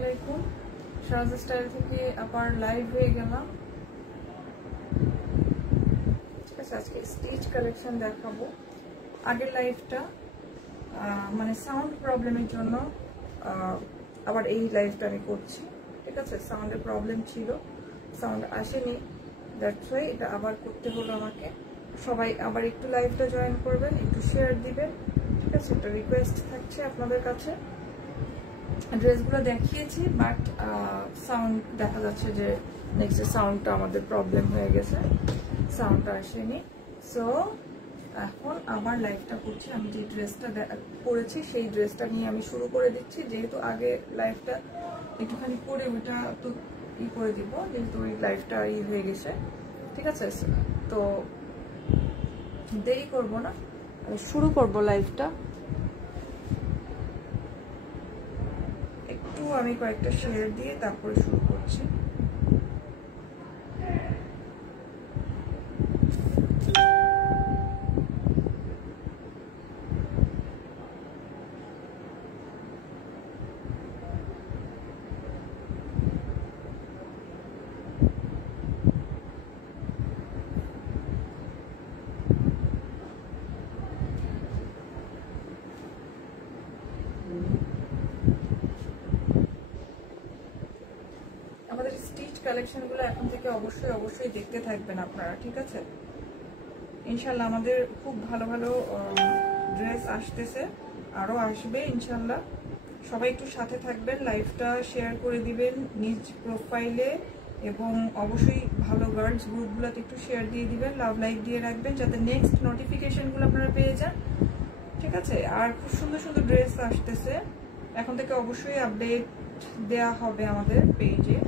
আলাইকুম। সারাজ স্টাইল থেকে আবার লাইভ হয়ে গেলাম। ঠিক আছে, আজকে স্টিচ কালেকশন দেখাবো। আগের লাইভটা মানে সাউন্ড প্রবলেমের জন্য আবার এই লাইভটা আমি করছি। ঠিক আছে সাউন্ডের প্রবলেম ছিল সাউন্ড আসেনি। দ্যাটস ওয়াই এটা আবার করতে হলো আমাকে। সবাই আবার একটু লাইভটা জয়েন করবেন, একটু শেয়ার দিবেন। ঠিক আছে, একটা রিকোয়েস্ট থাকছে আপনাদের কাছে। ড্রেসগুলো দেখিয়েছি বাট সাউন্ড দেখা যাচ্ছে যে নেক্সট সাউন্ডটা আমাদের প্রবলেম হয়ে গেছে। সাউন্ডটা আসেনি। সো এখন আবার লাইভটা করছি। আমি যে ড্রেসটা পরেছি, সেই ড্রেসটা নিয়ে আমি শুরু করে দিচ্ছি। যেহেতু আগে লাইভটা একটুখানি করে ওইটা তো ই করে দিব, যেহেতু ওই লাইভটা ই হয়ে গেছে। ঠিক আছে? তো দেরি করব না। শুরু করব লাইভটা একটু আমি কয়েকটা শেয়ার দিয়ে তারপরে শুরু করছি আমাদের স্টিচ কালেকশনগুলো এখন থেকে অবশ্যই অবশ্যই দেখতে থাকবেন আপনারা, ঠিক আছে? ইনশাল্লাহ আমাদের খুব ভালো ভালো ড্রেস আসতেছে আরও আসবে ইনশাল্লাহ। সবাই একটু সাথে থাকবেন লাইভটা শেয়ার করে দিবেন নিজ প্রোফাইলে এবং অবশ্যই ভালো গার্লস গ্রুপগুলোতে একটু শেয়ার দিয়ে দিবেন লাভ লাইক দিয়ে রাখবেন, যাতে নেক্সট নোটিফিকেশনগুলো আপনারা পেয়ে যান, ঠিক আছে? আর খুব সুন্দর সুন্দর ড্রেস আসতেছে। এখন থেকে অবশ্যই আপডেট দেয়া হবে আমাদের পেজে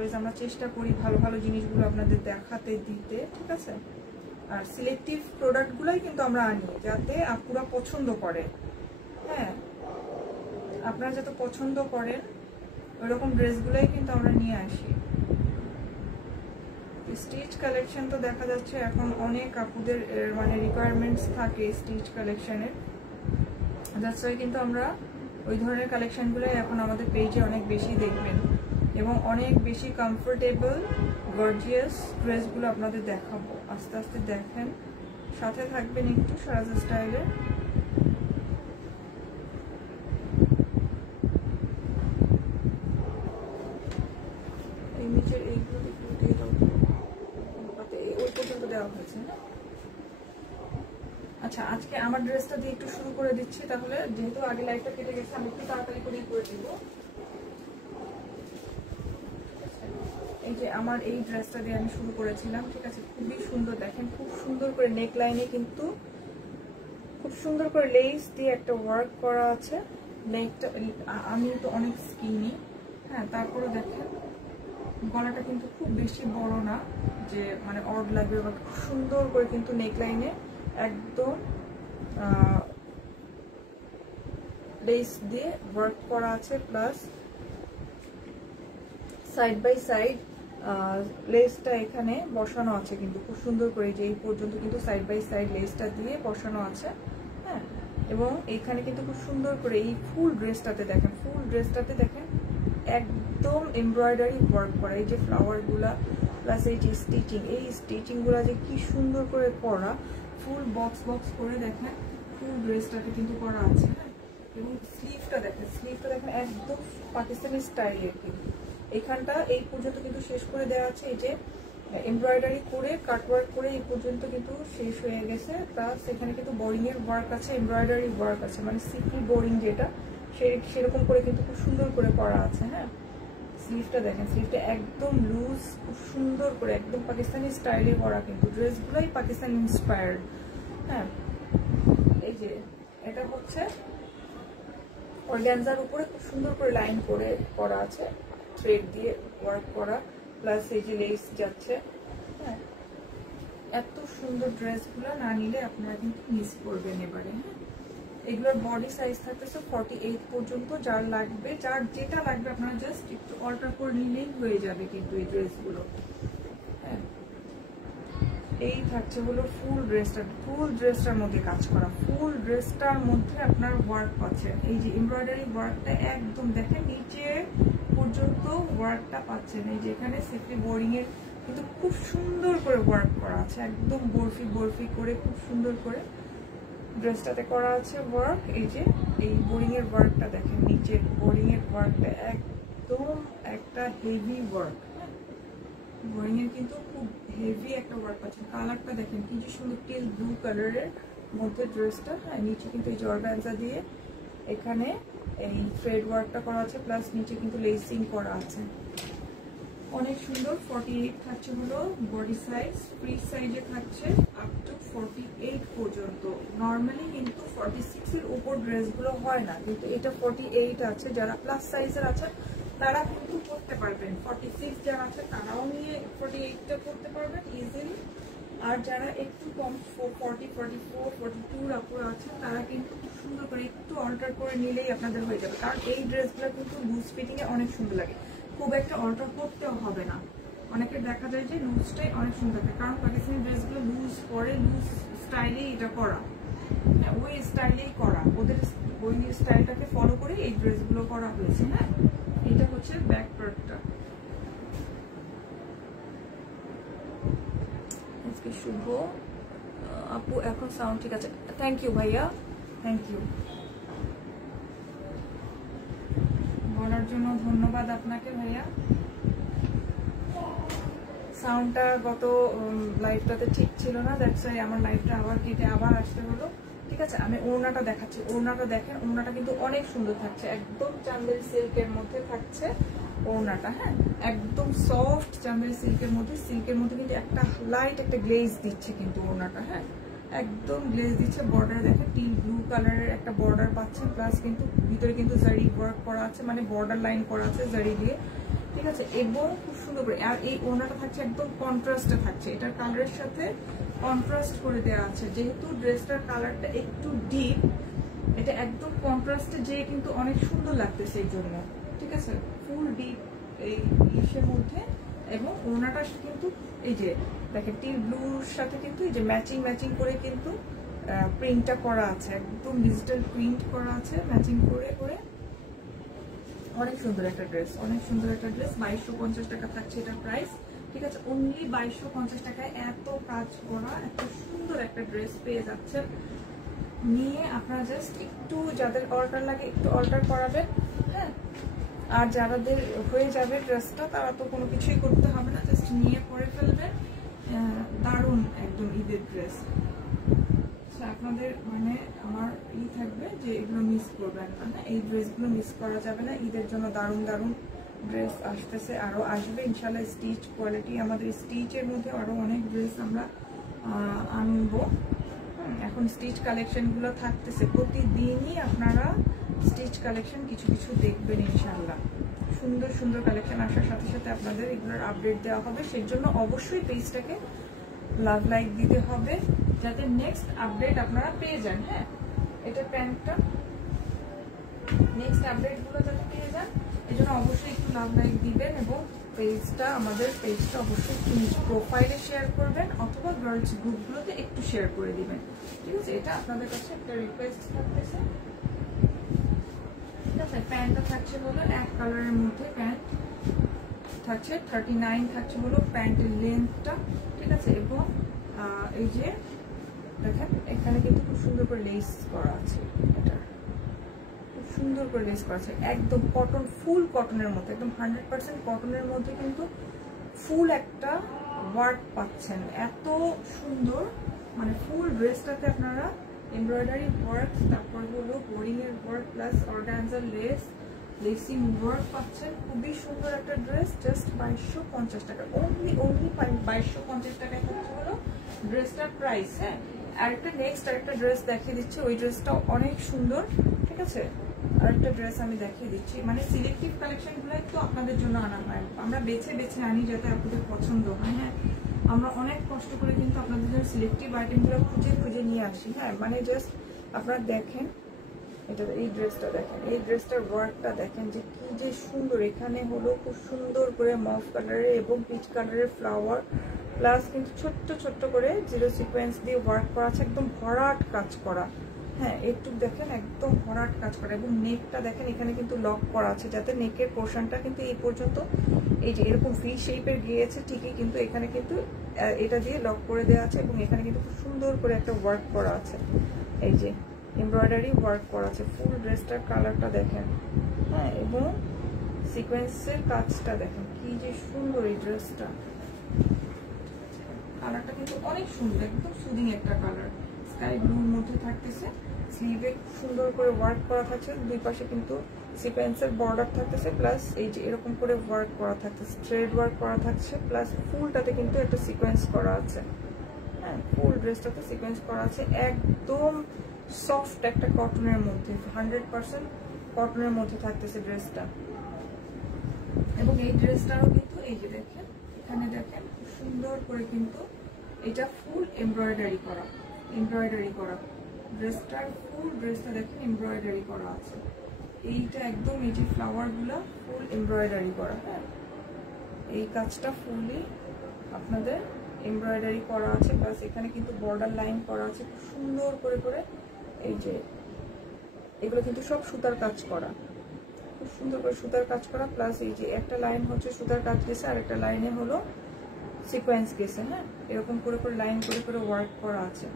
অলওয়েজ আমরা চেষ্টা করি ভালো ভালো জিনিসগুলো আপনাদের দেখাতে, দিতে, ঠিক আছে? আর সিলেক্টিভ প্রোডাক্টগুলোই কিন্তু আমরা আনি যাতে আপুরা পছন্দ করে। হ্যাঁ? আপনারা যাতে পছন্দ করেন, ওইরকম ড্রেসগুলোই কিন্তু আমরা নিয়ে আসি। স্টিচ কালেকশন তো দেখা যাচ্ছে এখন অনেক আপুদের মানে রিকোয়ারমেন্টস থাকে স্টিচ কালেকশনের দ্যাটস কিন্তু আমরা ওই ধরনের কালেকশনগুলোই এখন আমাদের পেজে অনেক বেশি দেখবেন। এবং অনেক বেশি কমফোর্টেবল গর্জিয়াস ড্রেসগুলো আপনাদের দেখাবো। আস্তে আস্তে দেখেন। সাথে থাকবেন একটু সারাজ স্টাইলের নিচের এইগুলো দেওয়া না? আচ্ছা আজকে আমার ড্রেসটা দিয়ে একটু শুরু করে দিচ্ছি, তাহলে যেহেতু আগে লাইফটা কেটে গেছে, আমি একটু তাড়াতাড়ি করে করে দিব এই যে আমার এই ড্রেসটা দিয়ে আমি শুরু করেছিলাম, ঠিক আছে? খুবই সুন্দর, দেখেন, খুব সুন্দর করে নেক লাইনে কিন্তু খুব সুন্দর করে লেস দিয়ে একটা ওয়ার্ক করা আছে। নেকটা আমি তো অনেক স্কিনি হ্যাঁ তারপরে দেখেন, গলাটা কিন্তু খুব বেশি বড় না, যে মানে অড লাগবে বা খুব সুন্দর করে কিন্তু নেক লাইনে একদম লেস দিয়ে ওয়ার্ক করা আছে প্লাস সাইড বাই সাইড লেসটা এখানে বসানো আছে কিন্তু। খুব সুন্দর করে যে এই পর্যন্ত কিন্তু সাইড বাই সাইড লেসটা দিয়ে বসানো আছে হ্যাঁ? এবং এখানে কিন্তু খুব সুন্দর করে এই ফুল ড্রেসটাতে দেখেন, ফুল ড্রেসটাতে দেখেন, একদম এমব্রয়ডারি ওয়ার্ক করা। এই যে ফ্লাওয়ারগুলা প্লাস এই যে স্টিচিং এই স্টিচিংগুলা যে কি সুন্দর করে করা ফুল বক্স বক্স করে দেখেন ফুল ড্রেসটাকে কিন্তু করা আছে হ্যাঁ? এবং স্লিভটা দেখেন স্লিভটা দেখেন একদম পাকিস্তানি স্টাইলের কিন্তু। এখানটা এই পর্যন্ত কিন্তু শেষ করে দেওয়া আছে, এই যে এমব্রয়ডারি করে কাটওয়ার্ক করে এই পর্যন্ত কিন্তু শেষ হয়ে গেছে। প্লাস এখানে কিন্তু বোরিং এর ওয়ার্ক আছে এমব্রয়ডারি ওয়ার্ক আছে মানে সিপি বোরিং যেটা সেরকম করে কিন্তু খুব সুন্দর করে করা আছে হ্যাঁ? স্লিভটা দেখেন স্লিভটা একদম লুজ খুব সুন্দর করে, একদম পাকিস্তানি স্টাইলে করা কিন্তু। ড্রেসগুলোই পাকিস্তান ইন্সপায়ার্ড হ্যাঁ? এই যে, এটা হচ্ছে অর্গ্যানজার উপরে খুব সুন্দর করে লাইন করে করা আছে। থ্রেড দিয়ে ওয়ার্ক করা প্লাস এই যে লেস যাচ্ছে। হ্যাঁ এত সুন্দর ড্রেসগুলো না নিলে আপনারা কিন্তু মিস করবেন এবারে হ্যাঁ। এগুলোর বডি সাইজ থাকতেছে ফর্টি এইট পর্যন্ত, যার লাগবে, যার যেটা লাগবে আপনারা জাস্ট একটু অল্টার করে নিলেই হয়ে যাবে কিন্তু এই ড্রেসগুলো। হ্যাঁ এই থাকছে হলো ফুল ড্রেসটা ফুল ড্রেসটার মধ্যে কাজ করা ফুল ড্রেসটার মধ্যে আপনার ওয়ার্ক আছে এই যে এমব্রয়ডারি ওয়ার্কটা একদম দেখেন, নিচে ওয়ার্কটা পাচ্ছেন। এই যেখানে সেফটি বোরিং এর কিন্তু খুব সুন্দর করে ওয়ার্ক করা আছে। একদম বরফি বরফি করে, খুব সুন্দর করে ড্রেসটাতে করা আছে ওয়ার্ক এই যে, এই বোরিং এর ওয়ার্কটা দেখেন, নিচের বোরিং এর ওয়ার্কটা একদম একটা হেভি ওয়ার্ক বোরিং এর কিন্তু খুব হেভি একটা ওয়ার্ক আছে কালারটা দেখেন, কি সুন্দর টিল ব্লু কালারের মধ্যে ড্রেসটা হ্যাঁ নিচে কিন্তু এই জর্ডানজা দিয়ে এখানে এই থ্রেড ওয়ার্কটা করা আছে প্লাস নিচে কিন্তু লেসিং করা আছে। অনেক সুন্দর ফর্টি এইট থাকছে হলো বডি সাইজ ফ্রি সাইজে থাকছে আপ টু ফর্টি এইট পর্যন্ত। নর্মালি কিন্তু ফর্টি সিক্স এর উপর ড্রেসগুলো হয় না, কিন্তু এটা ফর্টি এইট আছে, যারা প্লাস সাইজের আছে তারা কিন্তু করতে পারবেন। ফর্টি সিক্স যারা আছে, তারাও নিয়ে ফর্টি এইটটা করতে পারবেন ইজিলি আর যারা একটু কম forty forty four forty two আপুর আছে তারা কিন্তু খুব সুন্দর করে একটু অল্টার করে নিলেই আপনাদের হয়ে যাবে। কারণ এই ড্রেসগুলো কিন্তু লুজ ফিটিংয়ে অনেক সুন্দর লাগে। খুব একটা অল্টার করতেও হবে না। অনেকে দেখা যায় যে লুজটাই অনেক সুন্দর থাকে কারণ পাকিস্তানি ড্রেসগুলো লুজ পরে লুজ স্টাইলেই এটা করা। হ্যাঁ ওই স্টাইলেই করা। ওদের ওই স্টাইলটাকে ফলো করে এই ড্রেসগুলো করা হয়েছে হ্যাঁ? এটা হচ্ছে ব্যাক পার্টটা শুভ আপু, এখন সাউন্ড ঠিক আছে? থ্যাংক ইউ ভাইয়া। থ্যাংক ইউ বলার জন্য ধন্যবাদ আপনাকে, ভাইয়া। সাউন্ডটা গত লাইভটাতে ঠিক ছিল না দ্যাটস ওয়াই আমার লাইভটা আবার কেটে আবার আসতে হলো। ঠিক আছে, আমি ওড়নাটা দেখাচ্ছি। ওড়নাটা দেখেন, ওড়নাটা কিন্তু অনেক সুন্দর থাকছে। একদম চান্দেরি সিল্কের মধ্যে থাকছে। ওড়নাটা হ্যাঁ একদম সফট চান্দেরি সিল্কের মধ্যে সিল্কের মধ্যে কিন্তু একটা লাইট একটা গ্লেজ দিচ্ছে কিন্তু ওড়নাটা হ্যাঁ একদম গ্লেজ দিচ্ছে বর্ডার দেখে টিল ব্লু কালারের একটা বর্ডার পাচ্ছে প্লাস কিন্তু ভিতরে কিন্তু জারি ওয়ার্ক করা আছে মানে বর্ডার লাইন করা আছে জারি দিয়ে, ঠিক আছে, এবং খুব সুন্দর করে, আর এই ওনাটা থাকছে একদম কন্ট্রাস্টে থাকছে, এটার কালারের সাথে কন্ট্রাস্ট করে দেওয়া আছে, যেহেতু ড্রেসটার কালারটা একটু ডিপ এটা একদম কন্ট্রাস্টে যেয়ে কিন্তু অনেক সুন্দর লাগতেছে এই জন্য, ঠিক আছে? ফুল ডিপ এই ইসের মধ্যে এবং ওনাটা কিন্তু এই যে, দেখেন টিল ব্লুর সাথে কিন্তু এই যে ম্যাচিং ম্যাচিং করে কিন্তু প্রিন্টটা করা আছে, একদম ডিজিটাল প্রিন্ট করা আছে ম্যাচিং করে করে। অনেক সুন্দর একটা ড্রেস অনেক সুন্দর একটা ড্রেস বাইশশো পঞ্চাশ টাকা থাকছে এটার প্রাইস ঠিক আছে? অনলি বাইশশো পঞ্চাশ টাকায় এত কাজ করা, এত সুন্দর একটা ড্রেস পেয়ে যাচ্ছেন। নিয়ে আপনারা জাস্ট একটু যাদের অল্টার লাগে, একটু অল্টার করাবেন। আর যারাদের হয়ে যাবে ড্রেসটা, তারা তো কোনো কিছুই করতে হবে না জাস্ট নিয়ে পরে ফেলবে। দারুণ একদম ঈদের ড্রেস। আপনাদের মানে আমার ই থাকবে যে এগুলো মিস করবেন না হ্যাঁ এই ড্রেসগুলো মিস করা যাবে না। ঈদের জন্য দারুণ দারুণ ড্রেস আসতেছে, আরও আসবে। ইনশাল্লাহ স্টিচ কোয়ালিটি আমাদের স্টিচের মধ্যে আরও অনেক ড্রেস আমরা আনব। এখন স্টিচ কালেকশনগুলো থাকতেছে। প্রতিদিনই আপনারা স্টিচ কালেকশন কিছু কিছু দেখবেন ইনশাল্লাহ সুন্দর সুন্দর কালেকশন আসার সাথে সাথে আপনাদের এগুলোর আপডেট দেওয়া হবে। সেই জন্য অবশ্যই পেজটাকে লাভ লাইক দিতে হবে, যাতে নেক্সট আপডেট আপনারা পেয়ে যান হ্যাঁ? এটা প্যান্টটা। নেক্সট আপডেটগুলো যাতে পেয়ে যান এই জন্য অবশ্যই একটু লাভ লাইক দিবেন এবং পেজটা, আমাদের পেজটা অবশ্যই একটু নিচে প্রোফাইলে শেয়ার করবেন অথবা গার্লস গ্রুপগুলোতে একটু শেয়ার করে দিবেন। ঠিক আছে? এটা আপনাদের কাছে একটা রিকোয়েস্ট থাকতেছে। আছে, প্যান্টটা থাকছে হলো এক কালারের মধ্যে প্যান্ট থাকছে থার্টি নাইন থাকছে প্যান্টের লেন্থটা ঠিক আছে? এবং এই যে এখানে কিন্তু খুব সুন্দর করে লেস করা আছে এটা। খুব সুন্দর করে লেস করা আছে। একদম কটন ফুল কটনের মধ্যে, একদম হান্ড্রেড পার্সেন্ট কটনের মধ্যে কিন্তু ফুল একটা ওয়ার্ক পাচ্ছেন। এত সুন্দর মানে ফুল ড্রেসটাতে আপনারা এমব্রয়ডারি ওয়ার্ক তারপর হলো বোরিং এর ওয়ার্ক প্লাস অর্গানজার লেস লেসিং ওয়ার্ক পাচ্ছেন। খুবই সুন্দর একটা ড্রেস জাস্ট বাইশশো পঞ্চাশ টাকা। অনলি অনলি বাইশশো পঞ্চাশ টাকায় থাকছে হলো ড্রেসটার প্রাইস হ্যাঁ? আরেকটা নেক্সট আরেকটা ড্রেস দেখিয়ে দিচ্ছি। ওই ড্রেসটা অনেক সুন্দর, ঠিক আছে? আরেকটা ড্রেস আমি দেখিয়ে দিচ্ছি। মানে সিলেক্টিভ কালেকশনগুলো তো আপনাদের জন্য আনা হয়। আমরা বেছে বেছে আনি যাতে আপনাদের পছন্দ হয় হ্যাঁ? আমরা অনেক কষ্ট করে কিন্তু আপনাদের জন্য সিলেক্টিভ আইটেমগুলো খুঁজে খুঁজে নিয়ে আসি হ্যাঁ? মানে জাস্ট আপনারা দেখেন, এটা এই ড্রেসটা দেখেন, এই ড্রেসটার ওয়ার্কটা দেখেন যে কি যে সুন্দর। এখানে হলো খুব সুন্দর করে মফ কালারের এবং পিচ কালারের ফ্লাওয়ার প্লাস কিন্তু ছোট্ট ছোট্ট করে জিরো সিকোয়েন্স দিয়ে ওয়ার্ক করা আছে, একদম ভরাট কাজ করা। হ্যাঁ একটু দেখেন, একদম ভরাট কাজ করা। এবং নেকটা দেখেন, এখানে কিন্তু লক করা আছে, যাতে নেকের পোর্শনটা কিন্তু এই পর্যন্ত, এই যে এরকম ভি শেপের গিয়েছে, ঠিকই কিন্তু এখানে কিন্তু এটা দিয়ে লক করে দেওয়া আছে এবং এখানে কিন্তু খুব সুন্দর করে একটা ওয়ার্ক করা আছে। এই যে এমব্রয়ডারি ওয়ার্ক করা আছে ফুল ড্রেসটার কালারটা দেখেন। হ্যাঁ এবং সিকোয়েন্সের কাজটা দেখেন, কি যে সুন্দর এই ড্রেসটা কালারটা কিন্তু অনেক সুন্দর, একদম সুদিং একটা কালার স্কাই ব্লুর মধ্যে থাকতেছে। স্লিভে সুন্দর করে ওয়ার্ক করা থাকছে। দুই পাশে কিন্তু সিকোয়েন্সের বর্ডার থাকতেছে প্লাস এই যে এরকম করে ওয়ার্ক করা থাকতেছে থ্রেড ওয়ার্ক করা থাকছে প্লাস ফুলটাতে কিন্তু একটা সিকোয়েন্স করা আছে। হ্যাঁ ফুল ড্রেসটাতে সিকোয়েন্স করা আছে। একদম সফট একটা কটনের মধ্যে হান্ড্রেড পার্সেন্ট কটনের মধ্যে থাকতেছে ড্রেসটা এবং এই ড্রেসটারও কিন্তু এই যে দেখেন, এখানে দেখেন, সুন্দর করে কিন্তু এটা ফুল এমব্রয়ডারি করা। এমব্রয়ডারি করা। ড্রেসটার ফুল ড্রেসটা দেখেন এমব্রয়ডারি করা আছে। এইটা একদম এই যে ফ্লাওয়ারগুলো ফুল এমব্রয়ডারি করা হ্যাঁ? এই কাজটা ফুললি আপনাদের এমব্রয়ডারি করা আছে। প্লাস এখানে কিন্তু বর্ডার লাইন করা আছে, খুব সুন্দর করে করে এই যে এগুলো কিন্তু সব সুতার কাজ করা। খুব সুন্দর করে সুতার কাজ করা। প্লাস এই যে একটা লাইন হচ্ছে সুতার কাজ গেছে, আর একটা লাইনে হলো সিকোয়েন্স গেছে হ্যাঁ? এরকম করে করে লাইন করে করে ওয়ার্ক করা আছে।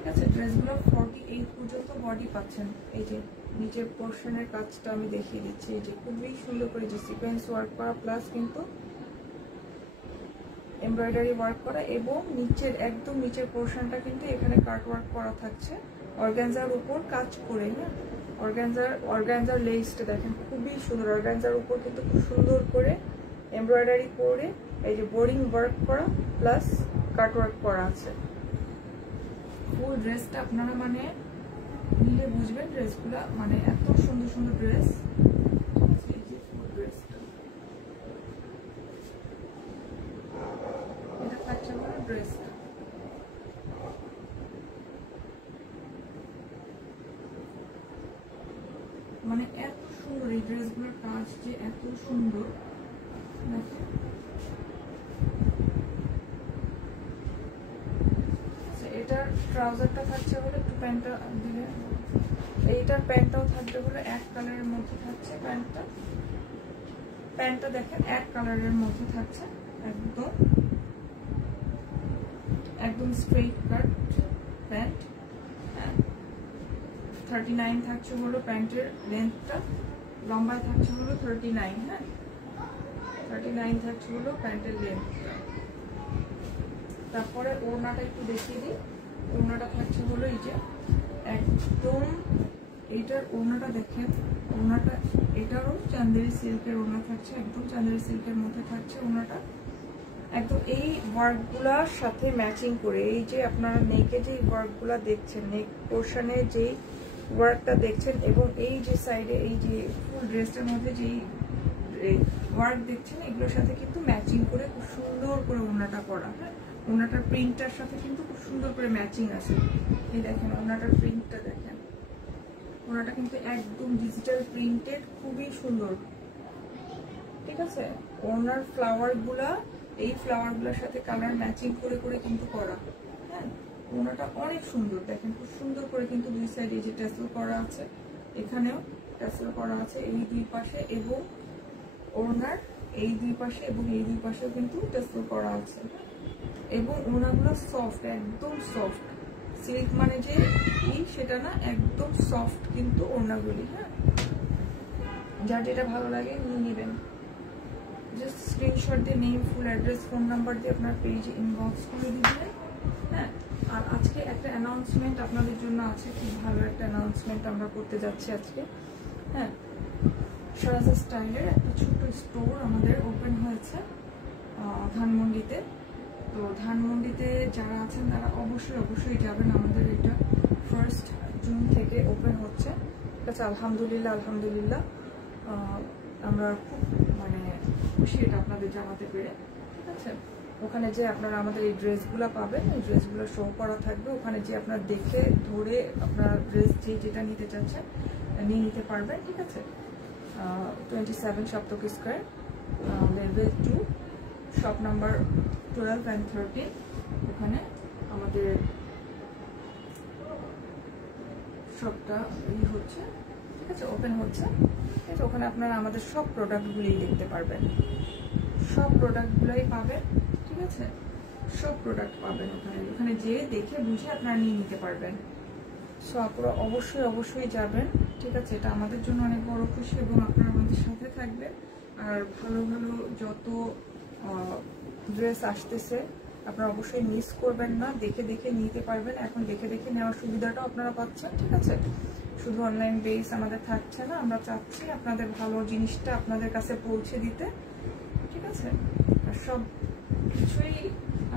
ঠিক আছে ড্রেসগুলো ফর্টি এইট পর্যন্ত বডি পাচ্ছেন। এই যে নিচের পোর্শনের কাজটা আমি দেখিয়ে দিচ্ছি, এই যে খুবই সুন্দর করে যে সিকোয়েন্স ওয়ার্ক করা প্লাস কিন্তু এমব্রয়ডারি ওয়ার্ক করা এবং নিচের, একদম নিচের পোর্শনটা কিন্তু এখানে কাট ওয়ার্ক করা থাকছে। অর্গ্যানজার উপর কাজ করে হ্যাঁ? অর্গ্যানজার অর্গ্যানজার লেসটা দেখেন, খুবই সুন্দর। অর্গ্যানজার উপর কিন্তু খুব সুন্দর করে এমব্রয়ডারি করে, এই যে বোরিং ওয়ার্ক করা প্লাস কাট ওয়ার্ক করা আছে। ফুল ড্রেসটা আপনারা মানে নিলে বুঝবেন ড্রেসগুলো মানে এত সুন্দর সুন্দর ড্রেস মানে এত সুন্দর এই ড্রেসগুলোর কাজ যে এত সুন্দর দেখেন আচ্ছা, এটার ট্রাউজারটা থাকছে বলে একটু প্যান্টটা দিলে। এইটার প্যান্টটাও থাকবে বলে এক কালারের মধ্যে থাকছে প্যান্টটা। প্যান্টটা দেখেন, এক কালারের মধ্যে থাকছে, একদম। একদম straight cut pant. Thirty nine থাকছে হলো প্যান্টের লেন্থটা লম্বায় থাকছে হলো থার্টি নাইন হ্যাঁ। থার্টি নাইন থাকছে হলো প্যান্টের লেন্থটা তারপরে ওড়নাটা একটু দেখিয়ে দিই। ওড়নাটা থাকছে হলো এই যে, একদম এইটার ওড়নাটা দেখেন, ওড়নাটা, এটারও চান্দেরি সিল্কের ওড়না থাকছে, একদম চান্দেরি সিল্কের মধ্যে থাকছে ওড়নাটা। একদম এই ওয়ার্কগুলার সাথে ম্যাচিং করে, এই যে আপনারা নেকে যে ওয়ার্কগুলা দেখছেন নেক পোর্শনে যেই ওয়ার্কটা দেখছেন, এবং এই যে সাইডে এই যে ফুল ড্রেসটার মধ্যে যেই ওয়ার্ক দেখছেন, এগুলোর সাথে কিন্তু ম্যাচিং করে খুব সুন্দর করে ওনাটা করা হ্যাঁ? ওনাটার প্রিন্টটার সাথে কিন্তু খুব সুন্দর করে ম্যাচিং আছে। এই দেখেন, ওনাটার প্রিন্টটা দেখেন। ওনাটা কিন্তু একদম ডিজিটাল প্রিন্টেড খুবই সুন্দর। ঠিক আছে? ওনার ফ্লাওয়ারগুলা এই ফ্লাওয়ারগুলোর সাথে কালার ম্যাচিং করে করে কিন্তু করা। হ্যাঁ? ওনাটা অনেক সুন্দর। দেখেন, খুব সুন্দর করে কিন্তু দুই সাইডে যে টেসেল করা আছে, এখানেও টেসেল করা আছে এই দুই পাশে এবং ওনার এই দুই পাশে এবং এই দুই পাশেও কিন্তু টেসেল করা আছে। এবং ওনাগুলো সফট একদম সফট সিল্ক মানে যে সেটা না একদম সফট কিন্তু ওনাগুলি হ্যাঁ? যার যেটা ভালো লাগে নিয়ে নেবেন। জাস্ট স্ক্রিনশট দিয়ে name full address phone number দিয়ে আপনার পেজে ইনবক্স করে দিবেন হ্যাঁ? আর আজকে একটা অ্যানাউন্সমেন্ট আপনাদের জন্য আছে, খুব ভালো একটা অ্যানাউন্সমেন্ট আমরা করতে যাচ্ছি আজকে হ্যাঁ? সারাজা স্টাইলের একটা ছোট্ট স্টোর আমাদের ওপেন হয়েছে ধানমন্ডিতে। তো ধানমন্ডিতে যারা আছেন, তারা অবশ্যই অবশ্যই যাবেন। আমাদের এটা ফার্স্ট জুন থেকে ওপেন হচ্ছে। ঠিক আছে, আলহামদুলিল্লাহ আলহামদুলিল্লাহ। আমরা খুব মানে খুশি এটা আপনাদের জানাতে পেরে। ঠিক আছে? ওখানে যে আপনারা আমাদের এই ড্রেসগুলো পাবেন, এই ড্রেসগুলো শো করা থাকবে। ওখানে যে আপনার দেখে, ধরে আপনার ড্রেস যে যেটা নিতে চাচ্ছেন, নিয়ে নিতে পারবেন। ঠিক আছে? Twenty seven Saptak square level two shop number twelve and thirteen ওখানে আমাদের সবটা ই হচ্ছে, ঠিক আছে ওপেন হচ্ছে। ঠিক আছে, ওখানে আপনারা আমাদের সব প্রোডাক্টগুলোই দেখতে পারবেন। সব প্রোডাক্টগুলোই পাবেন, ঠিক আছে? সব প্রোডাক্ট পাবেন ওখানে। ওখানে যেয়ে দেখে বুঝে আপনারা নিয়ে নিতে পারবেন। সো আপনারা অবশ্যই অবশ্যই যাবেন, ঠিক আছে? এটা আমাদের জন্য অনেক বড় খুশি এবং আপনারা আমাদের সাথে থাকবেন। আর ভালো ভালো যত ড্রেস আসতেছে, আপনারা অবশ্যই মিস করবেন না, দেখে দেখে নিতে পারবেন। এখন দেখে দেখে নেওয়ার সুবিধাটাও আপনারা পাচ্ছেন, ঠিক আছে? শুধু অনলাইন বেস আমাদের থাকছে না, আমরা চাচ্ছি আপনাদের ভালো জিনিসটা আপনাদের কাছে পৌঁছে দিতে, ঠিক আছে? আর সব কিছুই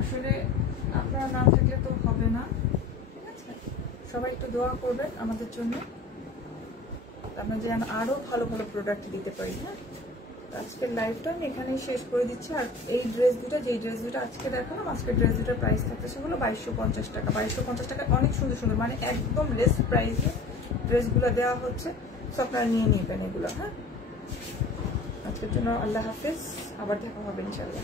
আসলে আপনারা না থাকলে তো হবে না, ঠিক আছে? সবাই একটু দোয়া করবেন আমাদের জন্য আমরা যেন আরও ভালো ভালো প্রোডাক্ট দিতে পারি হ্যাঁ? আজকের লাইফটা আমি এখানেই শেষ করে দিচ্ছি। আর এই ড্রেস দুটো, যেই ড্রেস দুটো আজকে দেখালাম আজকের ড্রেস দুটোর প্রাইস থাকে সেগুলো বাইশশো পঞ্চাশ টাকা। বাইশশো পঞ্চাশ টাকা অনেক সুন্দর সুন্দর মানে একদম লেস প্রাইসে ড্রেসগুলো দেওয়া হচ্ছে। সো আপনারা নিয়ে নিবেন এগুলো হ্যাঁ? আজকের জন্য আল্লাহ হাফিজ। আবার দেখা হবে ইনশাল্লাহ